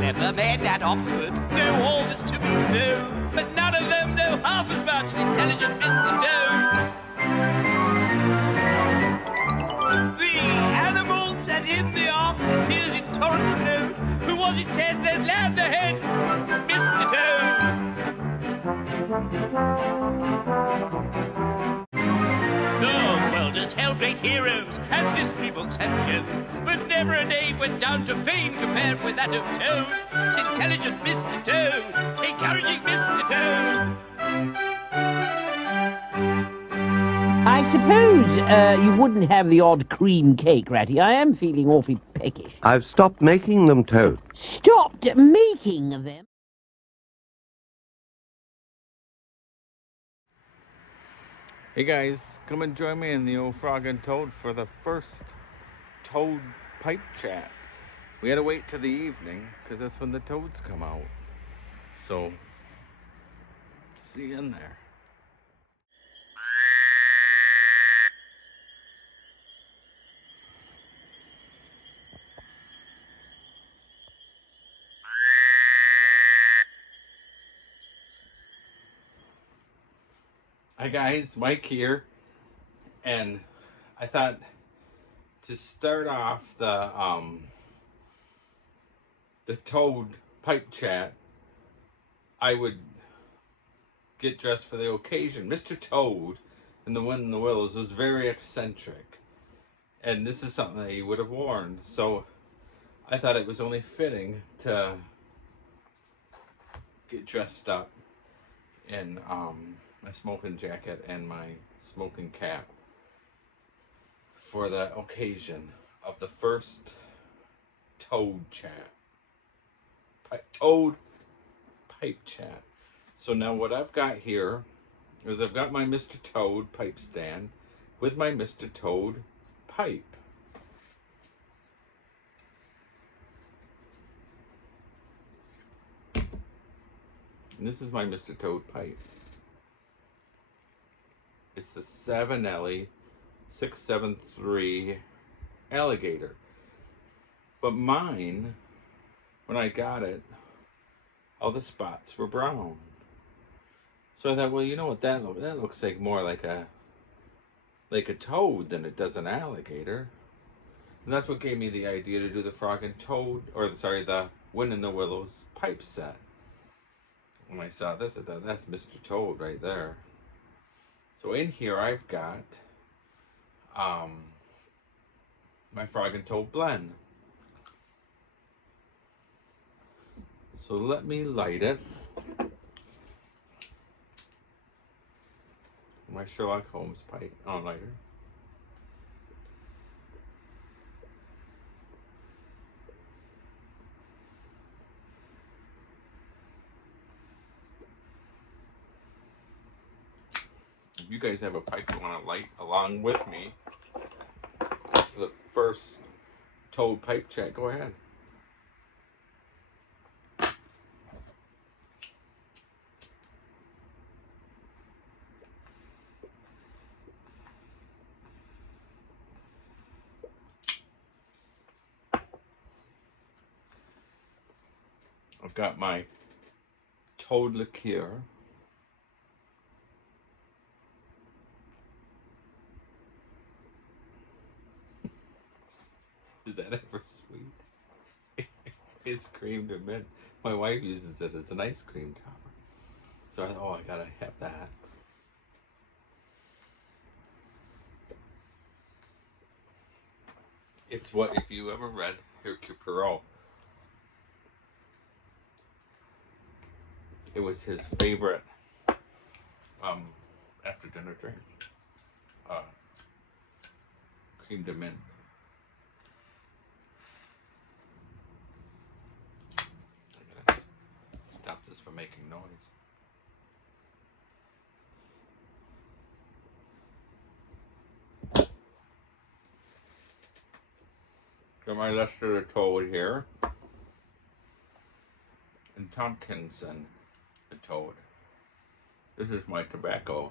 clever men at Oxford know all that's to be known, but none of them know half as much as intelligent Mr. Toad. The animals and in the ark, the tears in torrents flow. Who was it said there's land ahead? Mr. Toad. The world has held great heroes, as history books have shown, but never a name went down to fame compared with that of Toad. Intelligent Mr. Toad, encouraging Mr. Toad. I suppose you wouldn't have the odd cream cake, Ratty. I am feeling awfully peckish. I've stopped making them, Toad. Stopped making them? Hey guys, come and join me in the old Frog and Toad for the first Toad pipe chat. We had to wait till the evening because that's when the toads come out. So, see you in there. Hi guys, Mike here, and I thought to start off the Toad pipe chat, I would get dressed for the occasion. Mr. Toad in The Wind in the Willows was very eccentric, and this is something that he would have worn, so I thought it was only fitting to get dressed up in my smoking jacket and my smoking cap for the occasion of the first Toad chat. Toad pipe chat. So now what I've got here is I've got my Mr. Toad pipe stand with my Mr. Toad pipe. And this is my Mr. Toad pipe. It's the Savinelli 673 Alligator. But mine, when I got it, all the spots were brown. So I thought, well, you know what that looks? That looks like more like a toad than it does an alligator. And that's what gave me the idea to do the Frog and Toad, the Wind in the Willows pipe set. When I saw this, I thought, that's Mr. Toad right there. So in here I've got my Frog and Toad blend. So let me light it. My Sherlock Holmes pipe lighter. If you guys have a pipe you want to light along with me for the first Toad pipe chat, go ahead. I've got my Toad liqueur. Is that ever sweet? It's creamed and mint. My wife uses it as an ice cream topper. So I thought, oh, I gotta have that. It's what, if you ever read Hercule Poirot, it was his favorite after dinner drink. Cream de mint. I gotta stop this from making noise. Got my Lester the Toad here. And Tompkinson the Toad. This is my tobacco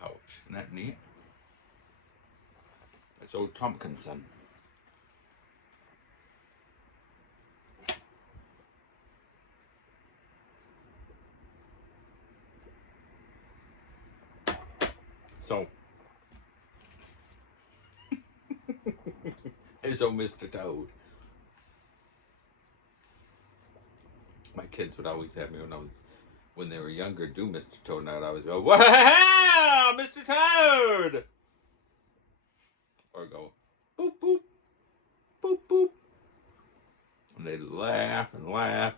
pouch. Isn't that neat? It's old Tompkinson. So, so Mr. Toad. My kids would always have me when they were younger, do Mr. Toad, and I'd always go, wow, Mr. Toad! Or go, boop, boop, boop, boop. And they'd laugh and laugh.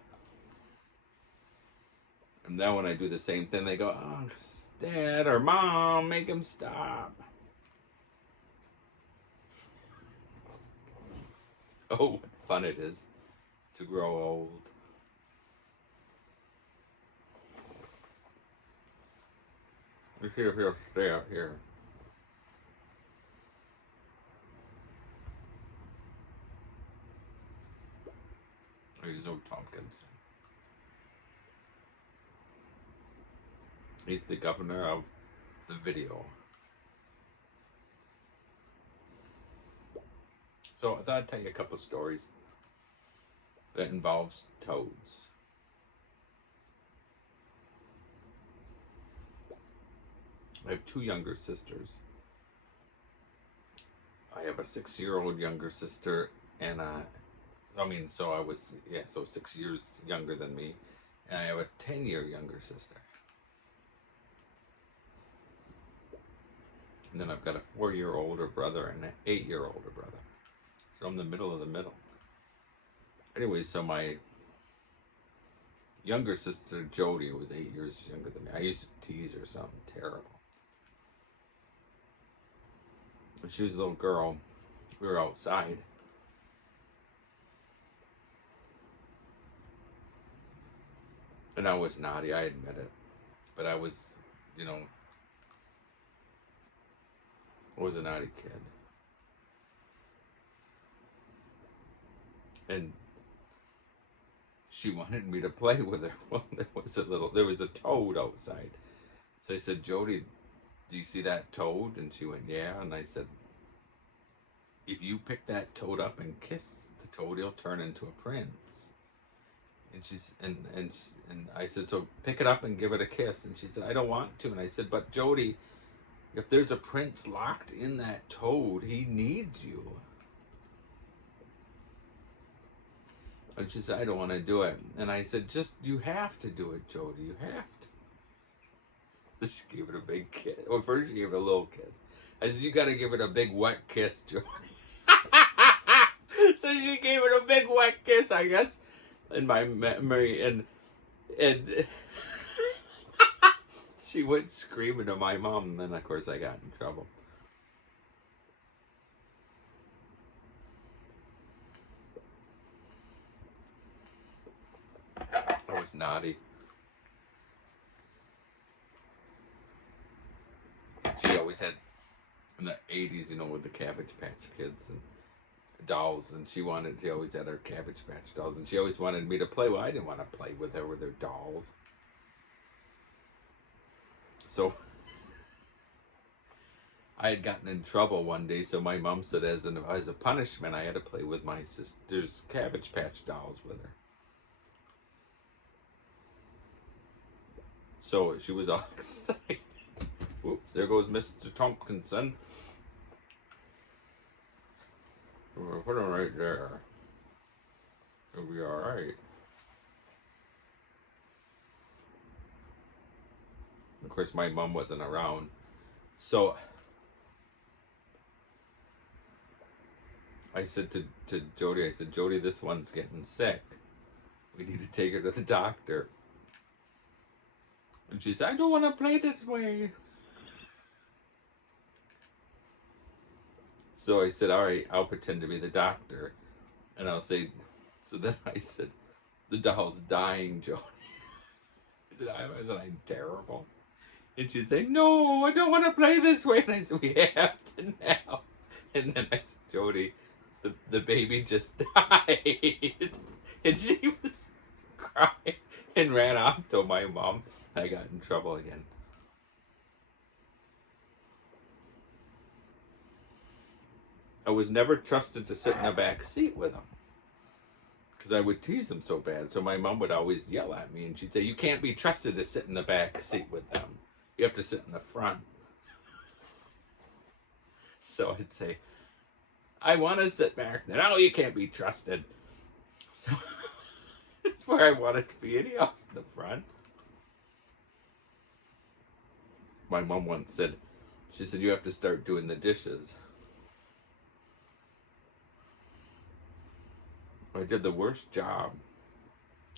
And then when I do the same thing, they go, oh, Dad or Mom, make him stop. Oh, what fun it is to grow old. Here, stay out here. Here's old Tompkins. He's the governor of the video. So I thought I'd tell you a couple stories that involves toads. I have two younger sisters. I have a 6-year-old younger sister and so 6 years younger than me. And I have a 10-year younger sister. And then I've got a 4-year older brother and an 8-year older brother. So I'm the middle of the middle. Anyway, so my younger sister Jody was 8 years younger than me. I used to tease her something terrible. When she was a little girl, we were outside. And I was naughty, I admit it. But I was, I was a naughty kid. And she wanted me to play with her. Well, there was a toad outside. So I said, Jody, do you see that toad? And she went, yeah. And I said, if you pick that toad up and kiss the toad, he'll turn into a prince. And I said, so pick it up and give it a kiss. And she said, I don't want to. And I said, but Jody, if there's a prince locked in that toad, he needs you. And she said, I don't want to do it. And I said, you have to do it, Jody. You have to. She gave it a big kiss. Well, first she gave it a little kiss. I said, you got to give it a big wet kiss, Jody. So she gave it a big wet kiss, I guess, in my memory. And she went screaming to my mom. And then, of course, I got in trouble. I was naughty. She always had, in the 80s, with the Cabbage Patch Kids and dolls, and she always had her Cabbage Patch dolls, and she always wanted me to play. Well, I didn't want to play with her dolls. So I had gotten in trouble one day, so my mom said as a punishment, I had to play with my sister's Cabbage Patch dolls with her. So she was all excited. Oops, there goes Mr. Tompkinson. We'll put him right there. It'll be alright. Of course, my mom wasn't around. So I said to Jody, Jody, this one's getting sick. We need to take her to the doctor. And she said, I don't want to play this way. So I said, all right, I'll pretend to be the doctor. And I'll say, so then I said, the doll's dying, Jody. I said, I'm terrible. And she'd say, no, I don't want to play this way. And I said, we have to now. And then I said, Jody, the baby just died. And she was crying and ran off to my mom. I got in trouble again. I was never trusted to sit in the back seat with him because I would tease him so bad. So my mom would always yell at me, and she'd say, you can't be trusted to sit in the back seat with them. You have to sit in the front. So I'd say, I want to sit back. Then, oh, you can't be trusted. So that's where I wanted to be anyhow, in the front. My mom once said, she said, you have to start doing the dishes. I did the worst job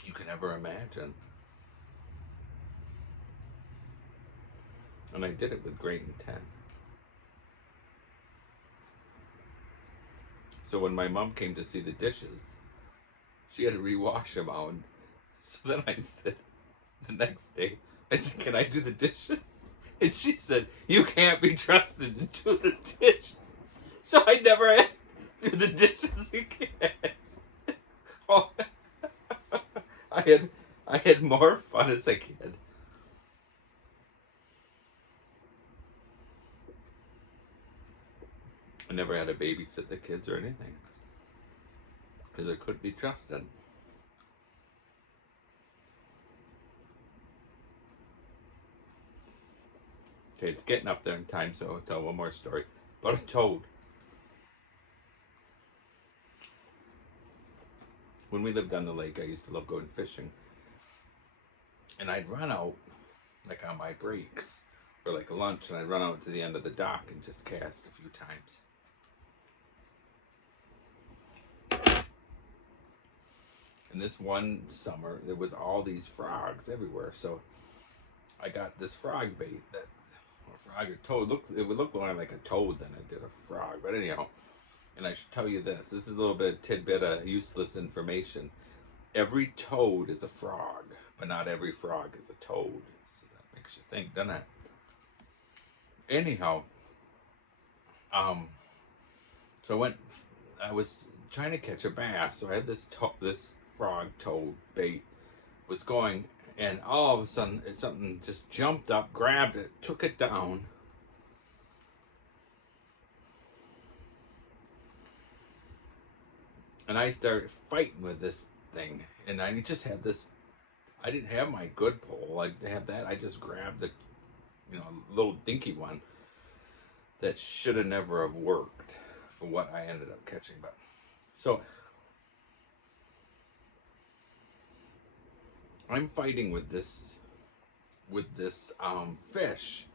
you can ever imagine. And I did it with great intent. So when my mom came to see the dishes, she had to rewash them out. So then I said, the next day, I said, can I do the dishes? And she said, you can't be trusted to do the dishes. So I never had to do the dishes again. Oh, I had more fun as a kid. I never had to babysit the kids or anything, because I couldn't be trusted. Okay, it's getting up there in time, so I'll tell one more story about a toad. When we lived on the lake, I used to love going fishing. And I'd run out, like on my breaks, or like lunch, and I'd run out to the end of the dock and just cast a few times. And this one summer, there was all these frogs everywhere. So I got this frog bait that, or frog or toad, it would look more like a toad than it did a frog. But anyhow, and I should tell you this is a little bit of tidbit of useless information. Every toad is a frog, but not every frog is a toad. So that makes you think, doesn't it? Anyhow, so I was trying to catch a bass, so I had this frog toad bait was going, and all of a sudden something just jumped up, grabbed it, took it down. And I started fighting with this thing, and I just had this, I didn't have my good pole, I had that, I just grabbed the, little dinky one that should have never have worked for what I ended up catching. But so I'm fighting with this fish,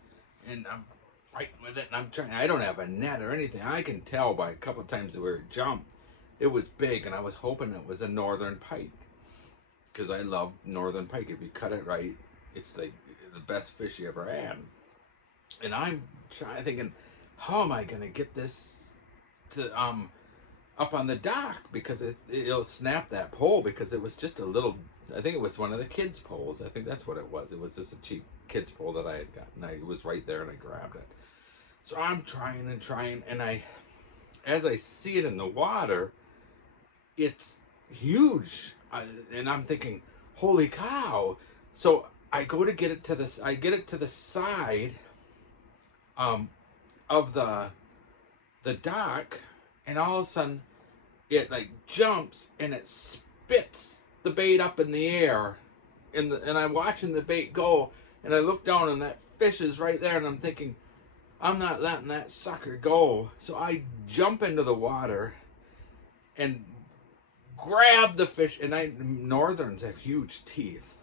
and I'm fighting with it, and I'm trying, I don't have a net or anything. I can tell by a couple of times where it jumped, it was big, and I was hoping it was a northern pike, because I love northern pike. If you cut it right, it's like the best fish you ever had. And I'm thinking, how am I gonna get this to up on the dock, because it'll snap that pole, because it was just a little, I think it was one of the kids' poles. I think that's what it was. It was just a cheap kids' pole that I had gotten. It was right there, and I grabbed it. So I'm trying, and as I see it in the water, it's huge, and I'm thinking, holy cow. So I go to get it to this, I get it to the side of the dock, and all of a sudden it like jumps and it spits the bait up in the air, and I'm watching the bait go, and I look down and that fish is right there, and I'm thinking, I'm not letting that sucker go. So I jump into the water and grab the fish, and northerns have huge teeth,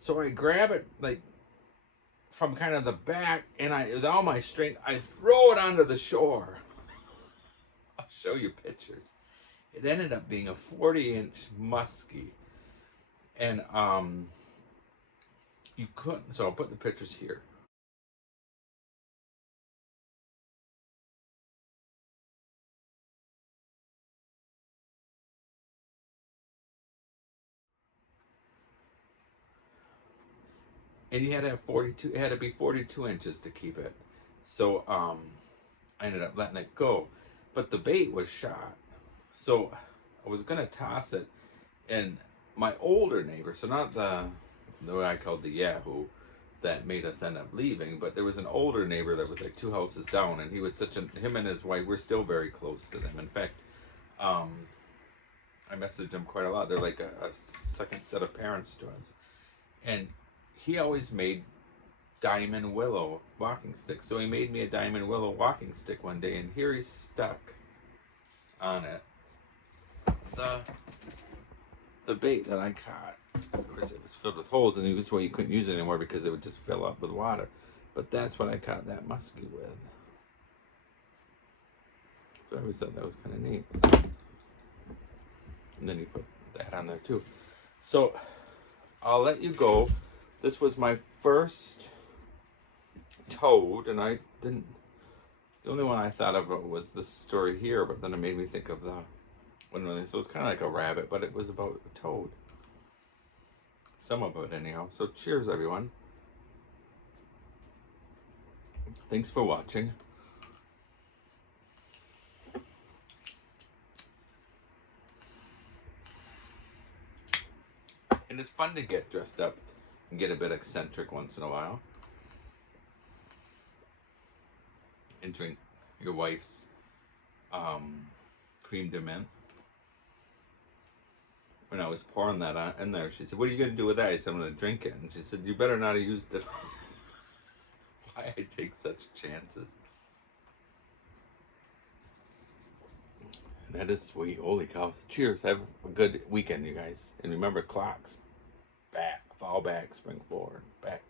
so I grab it like from kind of the back, and with all my strength, I throw it onto the shore. I'll show you pictures. It ended up being a 40-inch muskie, and you couldn't. So I'll put the pictures here. And you had to have 42. It had to be 42 inches to keep it. So I ended up letting it go, but the bait was shot. So I was gonna toss it, and my older neighbor, so not the way I called the Yahoo that made us end up leaving, but there was an older neighbor that was like 2 houses down, and he was him and his wife, we're still very close to them. In fact, I messaged them quite a lot. They're like a second set of parents to us, and he always made diamond willow walking stick. So he made me a diamond willow walking stick one day, and here he's stuck on it. The bait that I caught, of course, it was filled with holes, and this way you couldn't use it anymore because it would just fill up with water. But that's what I caught that muskie with. So I always thought that was kind of neat. And then you put that on there too. So I'll let you go. This was my first toad, and I didn't. The only one I thought of was this story here, but then it made me think of the one. So it's kind of like a rabbit, but it was about a toad. Some of it, anyhow. So cheers, everyone. Thanks for watching. And it's fun to get dressed up and get a bit eccentric once in a while. And drink your wife's cream de menthe. When I was pouring that on, in there, she said, "What are you going to do with that?" I said, "I'm going to drink it." And she said, "You better not have used it." Why I take such chances. And that is sweet. Holy cow. Cheers. Have a good weekend, you guys. And remember, clocks. Back. Fall back. Spring forward. Back.